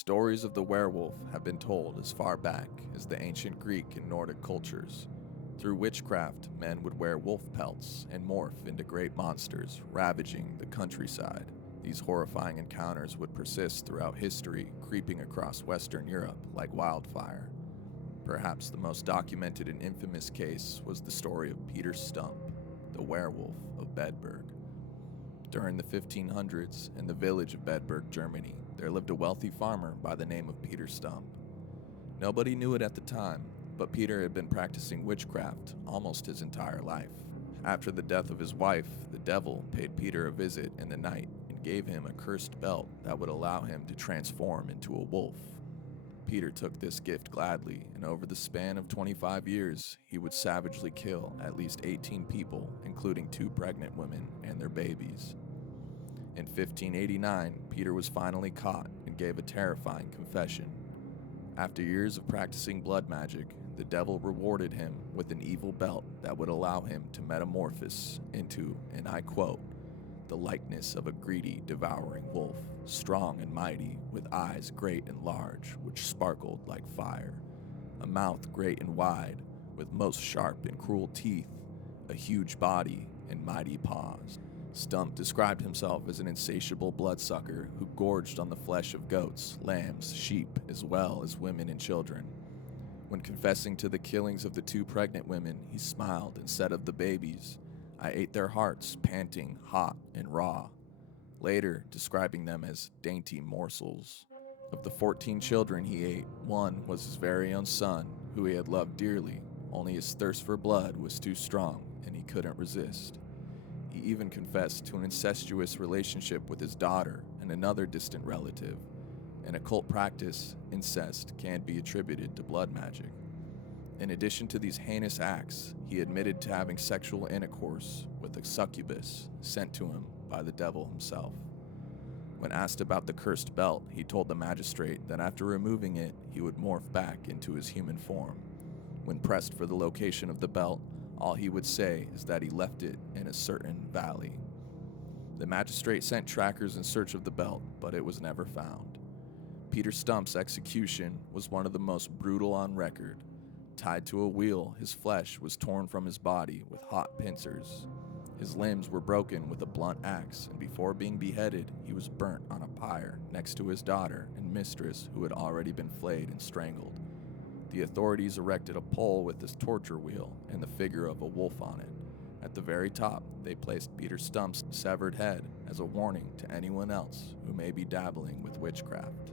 Stories of the werewolf have been told as far back as the ancient Greek and Nordic cultures. Through witchcraft, men would wear wolf pelts and morph into great monsters, ravaging the countryside. These horrifying encounters would persist throughout history, creeping across Western Europe like wildfire. Perhaps the most documented and infamous case was the story of Peter Stump, the Werewolf of Bedburg. During the 1500s, in the village of Bedburg, Germany, there lived a wealthy farmer by the name of Peter Stump. Nobody knew it at the time, but Peter had been practicing witchcraft almost his entire life. After the death of his wife, the devil paid Peter a visit in the night and gave him a cursed belt that would allow him to transform into a wolf. Peter took this gift gladly, and over the span of 25 years, he would savagely kill at least 18 people, including 2 pregnant women and their babies. In 1589, Peter was finally caught and gave a terrifying confession. After years of practicing blood magic, the devil rewarded him with an evil belt that would allow him to metamorphose into, and I quote, the likeness of a greedy, devouring wolf, strong and mighty, with eyes great and large, which sparkled like fire, a mouth great and wide, with most sharp and cruel teeth, a huge body, and mighty paws. Stump described himself as an insatiable bloodsucker who gorged on the flesh of goats, lambs, sheep, as well as women and children. When confessing to the killings of the 2 pregnant women, he smiled and said of the babies, "I ate their hearts, panting, hot, and raw," later describing them as dainty morsels. Of the 14 children he ate, one was his very own son, who he had loved dearly, only his thirst for blood was too strong and he couldn't resist. He even confessed to an incestuous relationship with his daughter and another distant relative. In occult practice, incest can be attributed to blood magic. In addition to these heinous acts, he admitted to having sexual intercourse with a succubus sent to him by the devil himself. When asked about the cursed belt, he told the magistrate that after removing it, he would morph back into his human form. When pressed for the location of the belt, all he would say is that he left it in a certain valley. The magistrate sent trackers in search of the belt, but it was never found. Peter Stump's execution was one of the most brutal on record. Tied to a wheel, his flesh was torn from his body with hot pincers. His limbs were broken with a blunt axe, and before being beheaded, he was burnt on a pyre next to his daughter and mistress, who had already been flayed and strangled. The authorities erected a pole with this torture wheel and the figure of a wolf on it. At the very top, they placed Peter Stump's severed head as a warning to anyone else who may be dabbling with witchcraft.